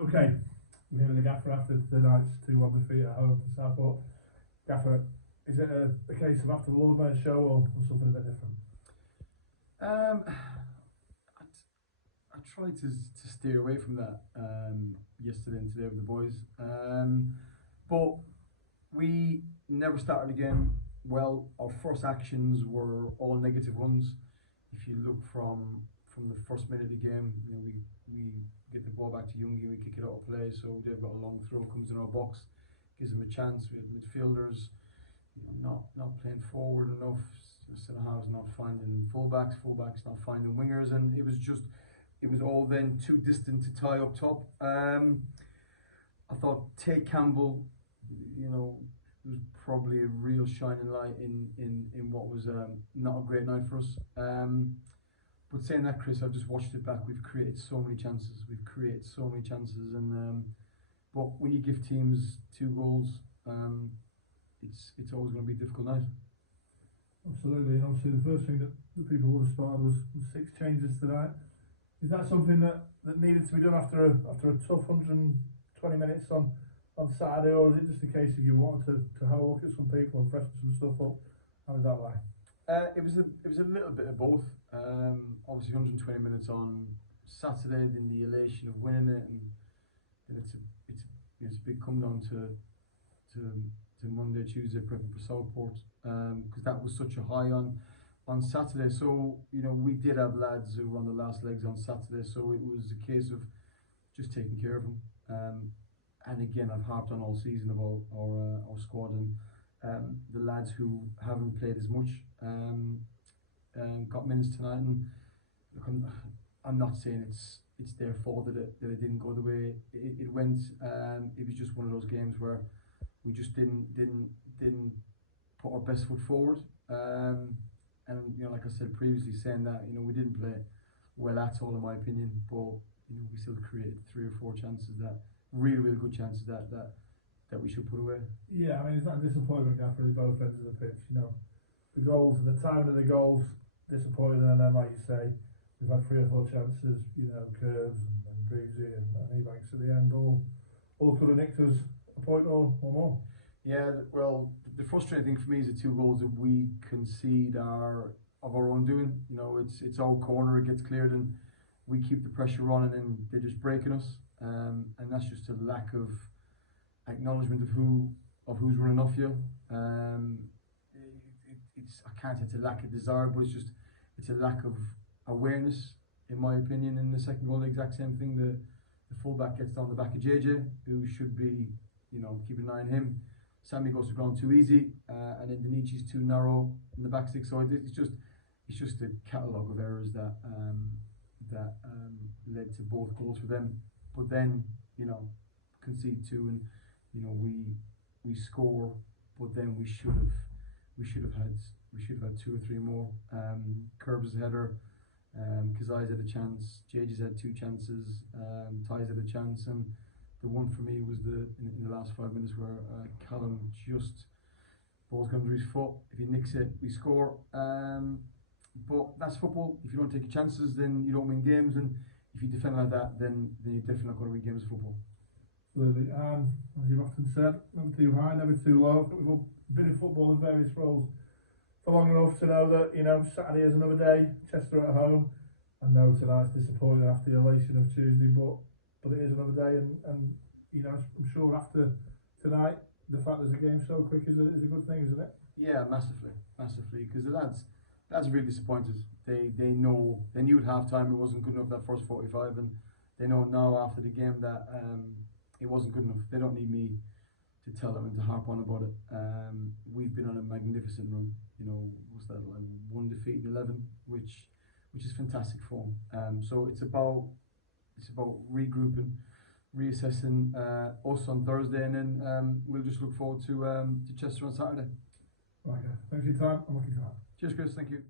Okay, we're here with the Gaffer after tonight's 2-1 defeat at home to Southport. Gaffer, is it a case of after the Lord Mayor's show or something a bit different? I tried to steer away from that yesterday and today with the boys, but we never started again well. Our first actions were all negative ones. If you look from the first minute of the game, we get the ball back to Youngie, we kick it out of play, so they've got a long throw, comes in our box, gives them a chance. We have midfielders, not playing forward enough. Sinnerhouse not finding fullbacks not finding wingers, and it was all then too distant to tie up top. I thought Tate Campbell, was probably a real shining light in what was not a great night for us. But saying that, Chris, I've just watched it back. We've created so many chances. And but when you give teams 2 goals, it's always going to be a difficult night. Absolutely, and obviously the first thing that the people would have spotted was 6 changes tonight. Is that something that needed to be done after a tough 120 minutes on Saturday, or is it just a case of you wanted to have a look at some people and freshen some stuff up? How did that lie? It was a little bit of both. Obviously 120 minutes on Saturday, then the elation of winning it, and then it's a big come down to Monday, Tuesday prepping for Southport, because that was such a high on Saturday. So we did have lads who were on the last legs on Saturday, so it was a case of just taking care of them. And again, I've harped on all season about our squad, and the lads who haven't played as much got minutes tonight. And look, I'm not saying it's their fault that it didn't go the way it went. It was just one of those games where we just didn't put our best foot forward. And like I said previously, saying that we didn't play well at all in my opinion, but we still created 3 or 4 chances, that really good chances that we should put away. Yeah, I mean, it's not a disappointment, Gaffer, at both ends of the pitch. The goals and the timing of the goals disappointing, and then like you say, we've had 3 or 4 chances, curves and Greavesy and Ebanks at the end, all could have nicked us a point or more. Yeah, well, the frustrating thing for me is the 2 goals that we concede are of our own doing. It's our corner, it gets cleared, and we keep the pressure on, and then they're just breaking us. And that's just a lack of acknowledgement of who's running off you. I can't say it's a lack of desire, but it's a lack of awareness, in my opinion. In the second goal, the exact same thing. The fullback gets down the back of JJ, who should be, keeping an eye on him. Sammy goes to ground too easy, and then Denici's too narrow in the back 6. So it's just a catalogue of errors that led to both goals for them. But then concede 2, and we score, but then we should have had 2 or 3 more. Curbs' header, Kazai's had a chance, JJ's had 2 chances, Ty's had a chance, and the one for me was in the last 5 minutes where Callum ball's gone under his foot. If he nicks it, we score. But that's football. If you don't take your chances, then you don't win games, and if you defend like that, then you're definitely not going to win games of football. Absolutely. As you've often said, never too high, never too low. We've all been in football in various roles for long enough to know that Saturday is another day. Chester at home. I know tonight's disappointing after the elation of Tuesday, but it is another day, and I'm sure after tonight, the fact there's a game so quick is a good thing, isn't it? Yeah, massively, because the lads are really disappointed. They knew at half time it wasn't good enough, that first 45, and they know now after the game that it wasn't good enough. They don't need me to tell them and to harp on about it. We've been on a magnificent run. What's that, like 1 defeat in 11, which is fantastic form. So it's about regrouping, reassessing us on Thursday, and then we'll just look forward to Chester on Saturday. Okay, thanks for your time. I'm looking forward. Cheers, Chris. Thank you.